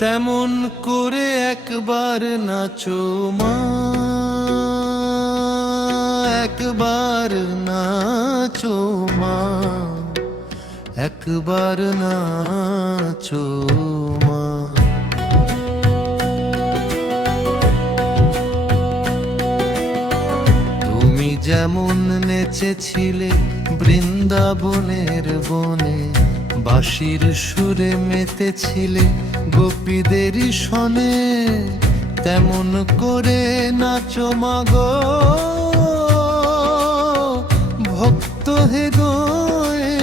তেমন করে একবার নাচো মা, একবার নাচো মা, একবার নাচো মা। তুমি যেমন নেচেছিলে বৃন্দাবনের বনে, বাঁশির সুরে মেতেছিলে গোপীদের সনে, তেমন করে নাচো মাগো ভক্ত হে গোয়ে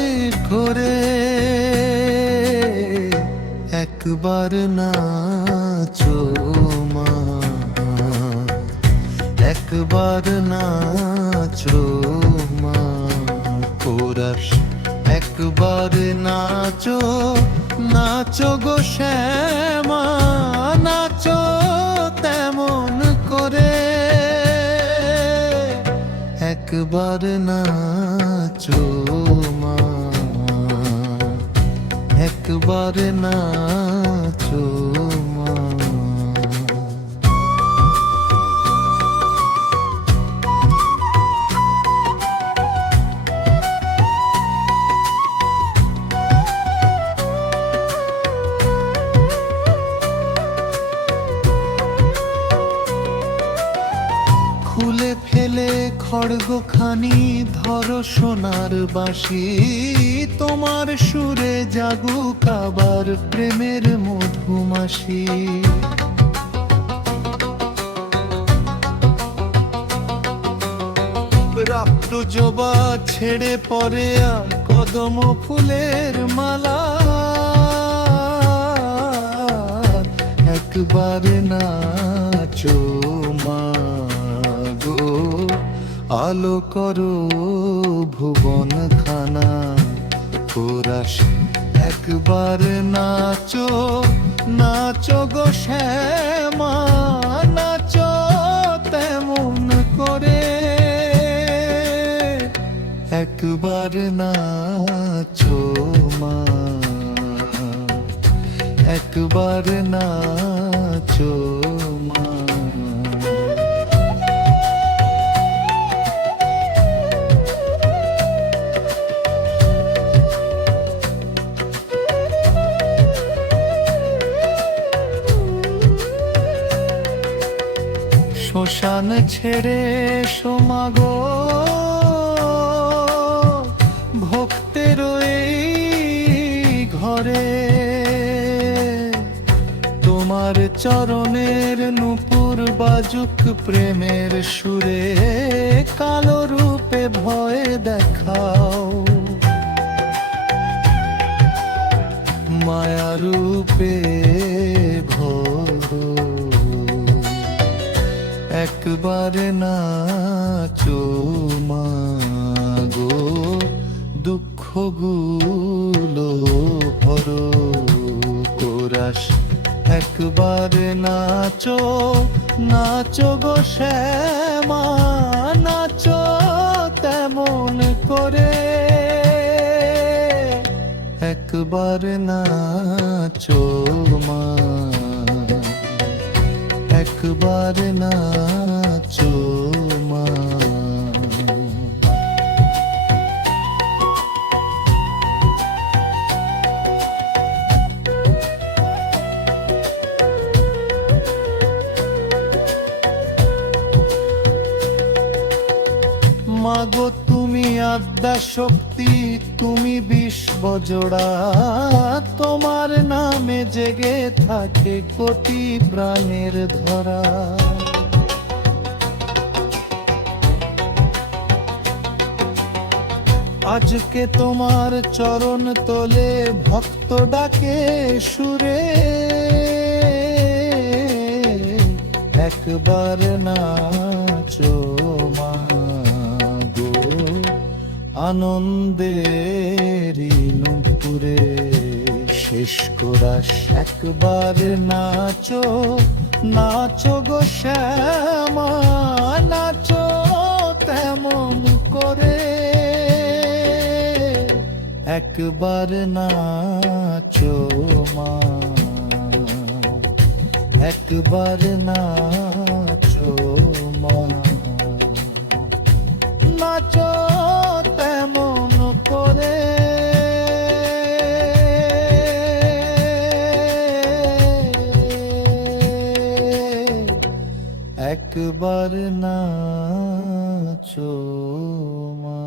করে। একবার নাচো মা, একবার নাচো মা। কোরাস একবার নাচো, নাচো গো শ্যামা, নাচো তেমন করে। একবার নাচো মা, একবার নাচো মা। খুলে ফেলে খড়গখানি ধরো সোনার বাঁশি, তোমার সুরে জাগুক আবার প্রেমের মধুমাসি। রাপ্ত জবা ছেড়ে পরে আর কদম ফুলের মালা, একবার নাচো মা গো, আলো করো ভুবন খানা। কোরাস একবার নাচো, নাচো গো শ্যামা, নাচো তেমন করে। একবার নাচো মা, একবার নাচো মা। শ্মশান ছেড়ে সোমাগো ভক্তের এই ঘরে, তোমার চরণের নূপুর বাজুক প্রেমের সুরে। কালো রূপে ভয় দেখাও, মায়া রূপে ভরো। একবার নাচো মা গো, দুঃখগুলো ভরো। কোরাস একবার নাচো, নাচো গো শ্যামা, নাচো তেমন করে। একবার নাচো মা, একবার নাচো মা। মাগো তুমি আদ্যা শক্তি, তুমি বিশ্বজোড়া, তোমার নামে জেগে থাকে কোটি প্রাণের ধরা। আজকে তোমার চরণ তোলে ভক্ত ডাকে সুরে। একবার নাচো মা গো, আনন্দের নূপুরে। শেষ কোরাস একবার নাচো, নাচো গো শ্যামা, নাচো তেমন করে। একবার নাচো মা। একবার নাচো মা, নাচো তেমন করে একবার নাচো মা।